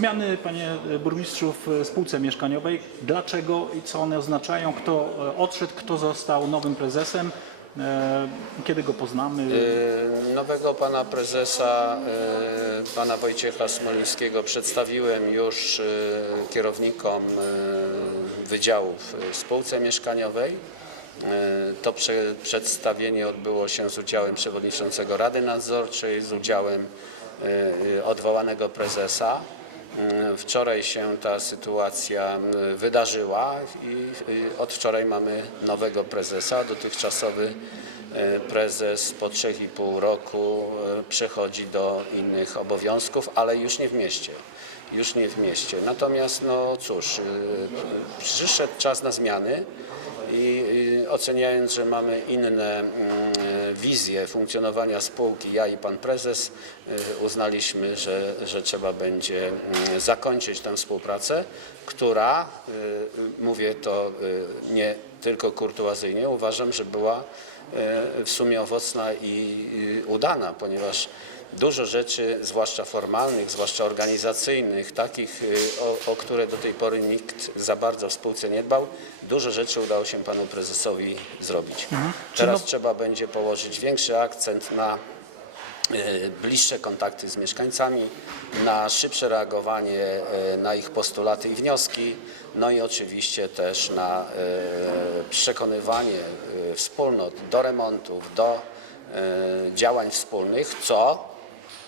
Zmiany, panie burmistrzu, w spółce mieszkaniowej. Dlaczego i co one oznaczają? Kto e, odszedł, kto został nowym prezesem? E, Kiedy go poznamy? Y, Nowego pana prezesa, pana Wojciecha Smolińskiego przedstawiłem już kierownikom wydziałów w spółce mieszkaniowej. To prze- przedstawienie odbyło się z udziałem przewodniczącego Rady Nadzorczej, z udziałem odwołanego prezesa. Y, Wczoraj się ta sytuacja y, wydarzyła i od wczoraj mamy nowego prezesa. Dotychczasowy y, prezes po 3,5 roku y, przechodzi do innych obowiązków, ale już nie w mieście. Już nie w mieście. Natomiast no cóż, y, przyszedł czas na zmiany i y, oceniając, że mamy inne mm, wizje funkcjonowania spółki, ja i pan prezes, y, uznaliśmy, że, że trzeba będzie mm, zakończyć tę współpracę, która, y, mówię to nie tylko kurtuazyjnie, uważam, że była w sumie owocna i udana, ponieważ dużo rzeczy, zwłaszcza formalnych, zwłaszcza organizacyjnych, takich, y, o, o które do tej pory nikt za bardzo w spółce nie dbał, dużo rzeczy udało się panu prezesowi zrobić. Teraz no- trzeba będzie położyć większy akcent na y, bliższe kontakty z mieszkańcami, na szybsze reagowanie y, na ich postulaty i wnioski, no i oczywiście też na przekonywanie wspólnot do remontów, do działań wspólnych, co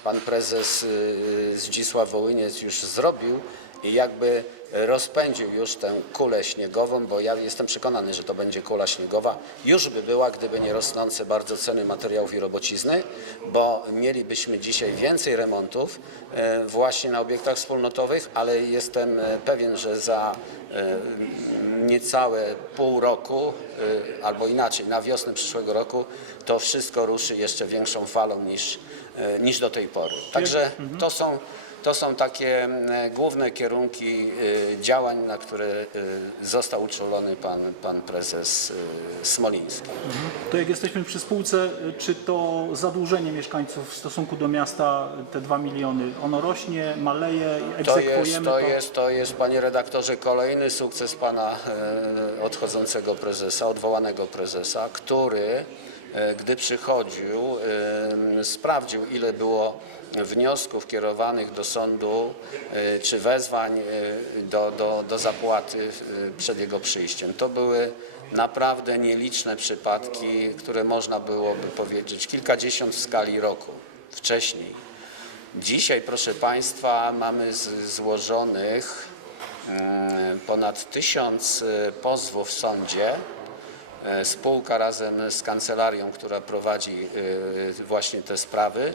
pan prezes y, Zdzisław Wołyniec już zrobił i jakby rozpędził już tę kulę śniegową, bo ja jestem przekonany, że to będzie kula śniegowa. Już by była, gdyby nie rosnące bardzo ceny materiałów i robocizny, bo mielibyśmy dzisiaj więcej remontów e, właśnie na obiektach wspólnotowych, ale jestem e, pewien, że za e, niecałe pół roku, albo inaczej, na wiosnę przyszłego roku, to wszystko ruszy jeszcze większą falą niż, niż do tej pory. Także to są, to są takie mm, główne kierunki e, działań, na które e, został uczulony pan, pan prezes e, Smoliński. To jak jesteśmy przy spółce, czy to zadłużenie mieszkańców w stosunku do miasta, te 2 miliony, ono rośnie, maleje, To jest, egzekwujemy to jest, to jest, panie redaktorze, kolejny sukces pana e, odchodzącego prezesa, odwołanego prezesa, który, gdy przychodził, e, sprawdził, ile było wniosków kierowanych do sądu, e, czy wezwań e, do, do, do zapłaty e, przed jego przyjściem. To były naprawdę nieliczne przypadki, które można byłoby powiedzieć kilkadziesiąt w skali roku wcześniej. Dzisiaj, proszę Państwa, mamy złożonych ponad tysiąc pozwów w sądzie. E, Spółka razem z kancelarią, która prowadzi y, właśnie te sprawy,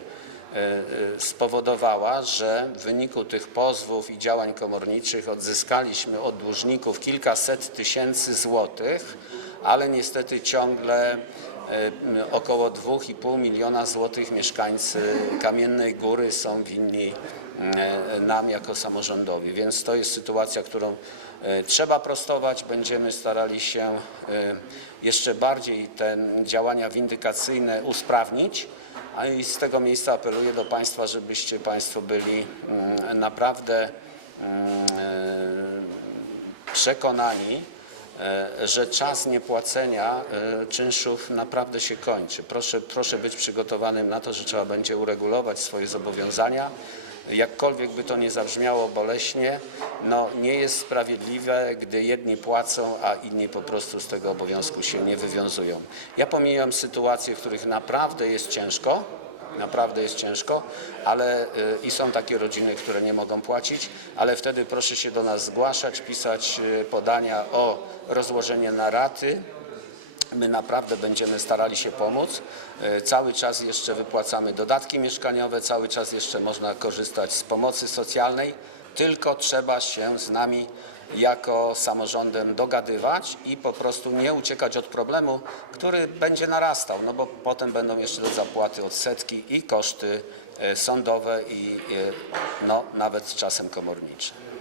y, spowodowała, że w wyniku tych pozwów i działań komorniczych odzyskaliśmy od dłużników kilkaset tysięcy złotych, ale niestety ciągle e, około 2,5 miliona złotych mieszkańcy Kamiennej Góry są winni e, nam jako samorządowi. Więc to jest sytuacja, którą e, trzeba prostować. Będziemy starali się e, jeszcze bardziej te działania windykacyjne usprawnić. A i z tego miejsca apeluję do Państwa, żebyście Państwo byli mm, naprawdę mm, e, przekonani, e, że czas niepłacenia e, czynszów naprawdę się kończy. Proszę, proszę być przygotowanym na to, że trzeba będzie uregulować swoje zobowiązania. Jakkolwiek by to nie zabrzmiało boleśnie, no nie jest sprawiedliwe, gdy jedni płacą, a inni po prostu z tego obowiązku się nie wywiązują. Ja pomijam sytuacje, w których naprawdę jest ciężko, Naprawdę jest ciężko, ale y, i są takie rodziny, które nie mogą płacić, ale wtedy proszę się do nas zgłaszać, pisać y, podania o rozłożenie na raty. My naprawdę będziemy starali się pomóc. Y, Cały czas jeszcze wypłacamy dodatki mieszkaniowe, cały czas jeszcze można korzystać z pomocy socjalnej, tylko trzeba się z nami jako samorządem dogadywać i po prostu nie uciekać od problemu, który będzie narastał, no bo potem będą jeszcze do zapłaty odsetki i koszty e, sądowe i e, no, nawet czasem komornicze.